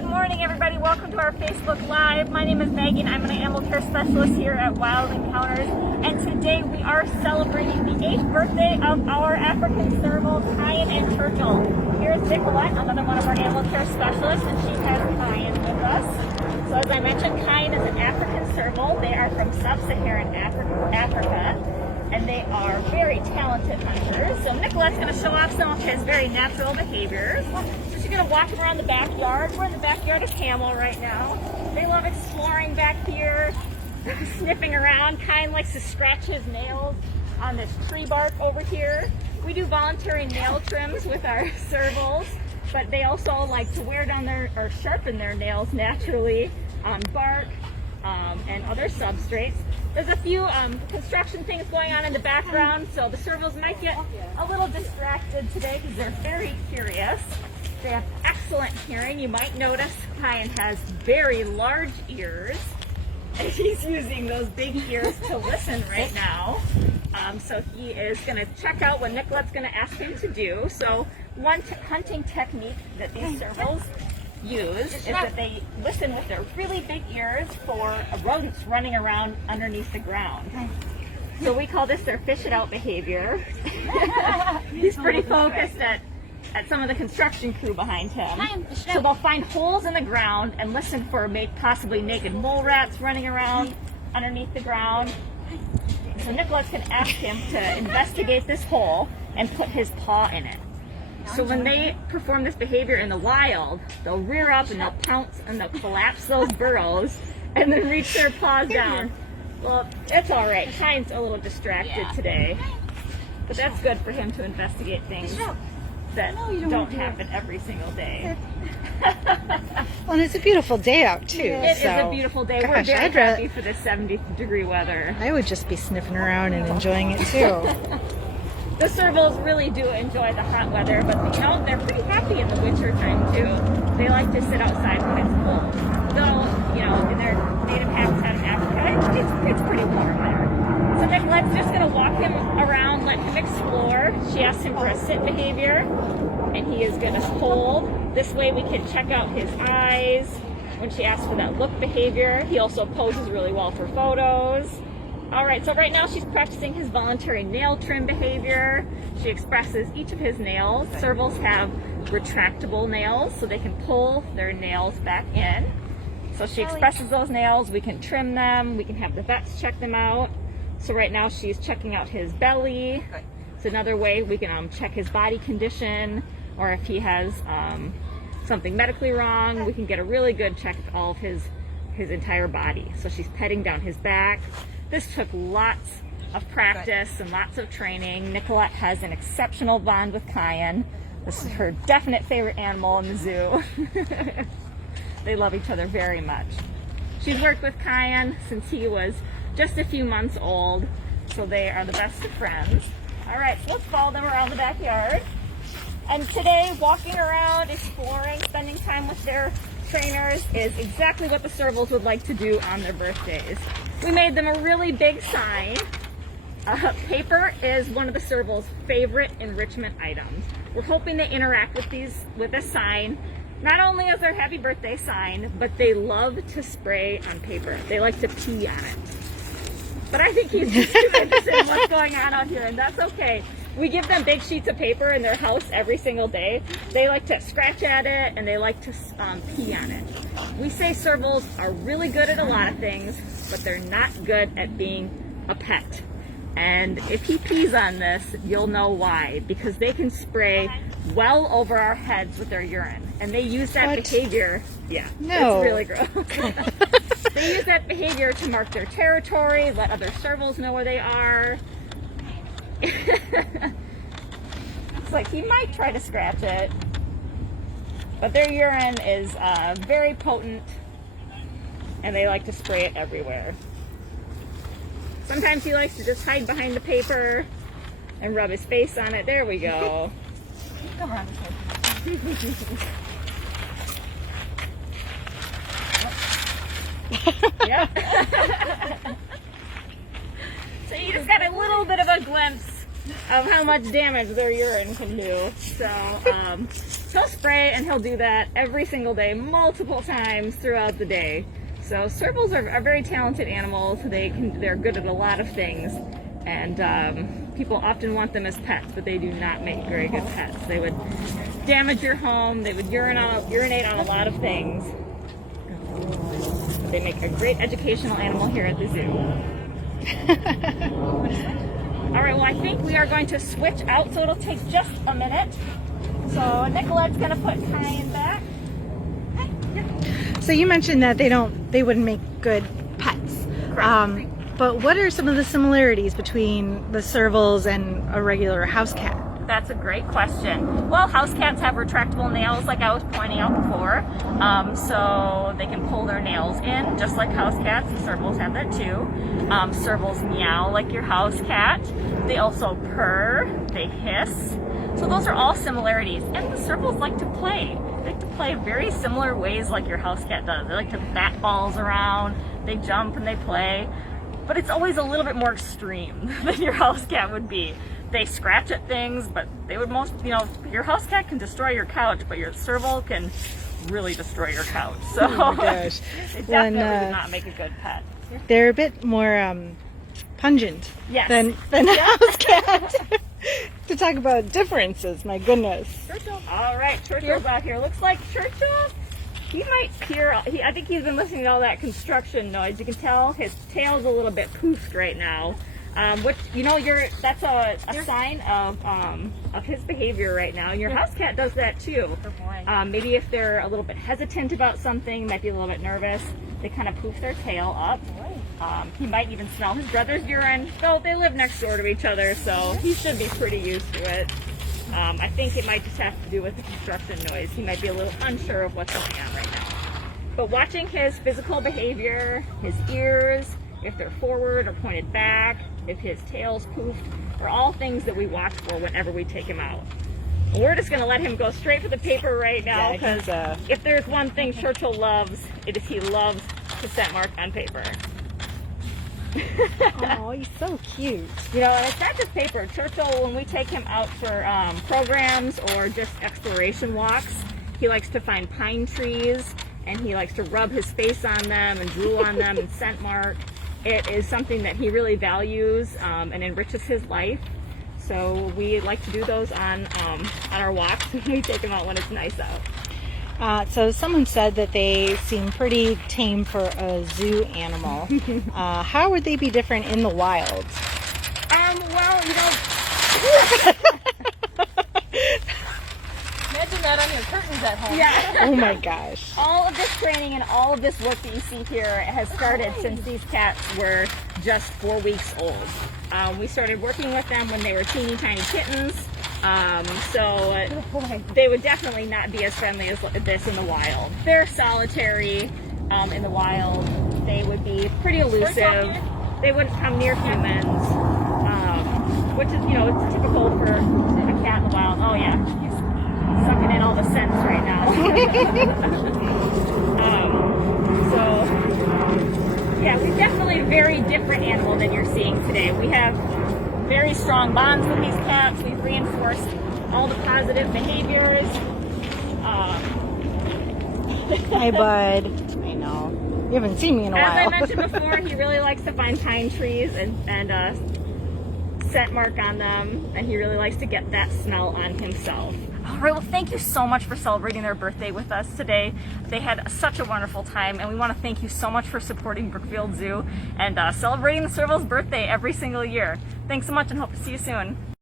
Good morning, everybody. Welcome to our Facebook Live. My name is Maggie, and I'm an animal care specialist here at Wild Encounters. And today we are celebrating the 8th birthday of our African serval, Kyan and Churchill. Here's Nicolette, another one of our animal care specialists, and she has Kyan with us. So as I mentioned, Kyan is an African serval. They are from sub-Saharan Africa. And they are very talented hunters. So Nicolette's going to show off some of his very natural behaviors. So she's going to walk him around the backyard. We're in the backyard of Camel right now. They love exploring back here, sniffing around. Kyan likes to scratch his nails on this tree bark over here. We do voluntary nail trims with our servals, but they also like to wear down their, or sharpen their nails naturally on bark and other substrates. There's a few construction things going on in the background, so the servals might get a little distracted today because they're very curious. They have excellent hearing. You might notice Kyan has very large ears, and he's using those big ears to listen right now. So he is going to check out what Nicolette's going to ask him to do. So one hunting technique that these servals use is that they listen with their really big ears for rodents running around underneath the ground. So we call this their fish it out behavior. He's pretty focused at some of the construction crew behind him. So they'll find holes in the ground and listen for possibly naked mole rats running around underneath the ground. So Nicolette's going to ask him to investigate this hole and put his paw in it. So when they perform this behavior in the wild, they'll rear up and they'll pounce and they'll collapse those burrows and then reach their paws down. Well, it's all right. Kyan's a little distracted today, but that's good for him to investigate things that don't happen every single day. Well, and it's a beautiful day out too. It is a beautiful day. We're very happy for this 70-degree weather. I would just be sniffing around and enjoying it too. The servals really do enjoy the hot weather, but you know, they're pretty happy in the winter time too. They like to sit outside when it's cold. Though, you know, in their native habitat in Africa, it's pretty warm there. So Nicolette's just going to walk him around, let him explore. She asked him for a sit behavior, and he is going to hold. This way we can check out his eyes. When she asks for that look behavior, he also poses really well for photos. All right, so right now she's practicing his voluntary nail trim behavior. She expresses each of his nails. Servals have retractable nails, so they can pull their nails back in. So she expresses those nails. We can trim them. We can have the vets check them out. So right now she's checking out his belly. It's another way we can check his body condition, or if he has something medically wrong, we can get a really good check of all of his entire body. So she's petting down his back. This took lots of practice and lots of training. Nicolette has an exceptional bond with Kyan. This is her definite favorite animal in the zoo. They love each other very much. She's worked with Kyan since he was just a few months old, so they are the best of friends. All right, so let's follow them around the backyard. And today, walking around, exploring, spending time with their trainers is exactly what the servals would like to do on their birthdays. We made them a really big sign. Paper is one of the servals' favorite enrichment items. We're hoping they interact with this sign, not only as their happy birthday sign, but they love to spray on paper. They like to pee on it. But I think he's just too interested in what's going on out here, and that's okay. We give them big sheets of paper in their house every single day. They like to scratch at it, and they like to pee on it. We say servals are really good at a lot of things, but they're not good at being a pet. And if he pees on this, you'll know why. Because they can spray well over our heads with their urine. And they use that behavior. Yeah, it's really gross. They use that behavior to mark their territory, let other servals know where they are. It's like he might try to scratch it, but their urine is very potent, and they like to spray it everywhere. Sometimes he likes to just hide behind the paper and rub his face on it. There we go. Come around this way. Yep. So you just got a little bit of a glimpse of how much damage their urine can do. So he'll spray, and he'll do that every single day, multiple times throughout the day. So servals are very talented animals. They're good at a lot of things, and people often want them as pets, but they do not make very good pets. They would damage your home. They would urinate on a lot of things. They make a great educational animal here at the zoo. All right, well, I think we are going to switch out, so it'll take just a minute. So Nicolette's going to put Kyan back. So you mentioned that they wouldn't make good pets. But what are some of the similarities between the servals and a regular house cat? That's a great question. Well, house cats have retractable nails, like I was pointing out before, so they can pull their nails in, just like house cats. The servals have that too. Servals meow like your house cat. They also purr, they hiss. So those are all similarities. And the servals like to play. They like to play very similar ways like your house cat does. They like to bat balls around, they jump and they play. But it's always a little bit more extreme than your house cat would be. They scratch at things, but they would your house cat can destroy your couch, but your serval can really destroy your couch. So oh my gosh. It definitely would not make a good pet. They're a bit more pungent than a house cat. To talk about differences, my goodness. Churchill. All right, Churchill's out here. Looks like Churchill, he might hear, I think he's been listening to all that construction noise. You can tell his tail's a little bit poofed right now. Which, that's a sign of his behavior right now. And your house cat does that too. Maybe if they're a little bit hesitant about something, might be a little bit nervous, they kind of poof their tail up. He might even smell his brother's urine, though they live next door to each other, so he should be pretty used to it. I think it might just have to do with the construction noise. He might be a little unsure of what's going on right now. But watching his physical behavior, his ears, if they're forward or pointed back, if his tail's poofed, are all things that we watch for whenever we take him out. We're just going to let him go straight for the paper right now, because if there's one thing Churchill loves, it is he loves to scent mark on paper. Oh, he's so cute. And it's not just paper. Churchill, when we take him out for programs or just exploration walks, he likes to find pine trees, and he likes to rub his face on them and drool on them and scent mark. It is something that he really values and enriches his life. So we like to do those on our walks when we take him out when it's nice out. So someone said that they seem pretty tame for a zoo animal. How would they be different in the wild? Imagine that on your curtains at home. Yeah. Oh my gosh. All of this training and all of this work that you see here has started since these cats were just 4 weeks old. We started working with them when they were teeny tiny kittens. So they would definitely not be as friendly as this in the wild. They're solitary in the wild. They would be pretty elusive. They wouldn't come near humans, which is, it's typical for a cat in the wild. Oh yeah, he's sucking in all the scents right now. We're definitely a very different animal than you're seeing today. We have very strong bonds with these cats. We've reinforced all the positive behaviors. Hi, bud. I know. You haven't seen me in a while. As I mentioned before, he really likes to find pine trees and scent mark on them, and he really likes to get that smell on himself. All right, well, thank you so much for celebrating their birthday with us today. They had such a wonderful time, and we want to thank you so much for supporting Brookfield Zoo and celebrating the serval's birthday every single year. Thanks so much, and hope to see you soon.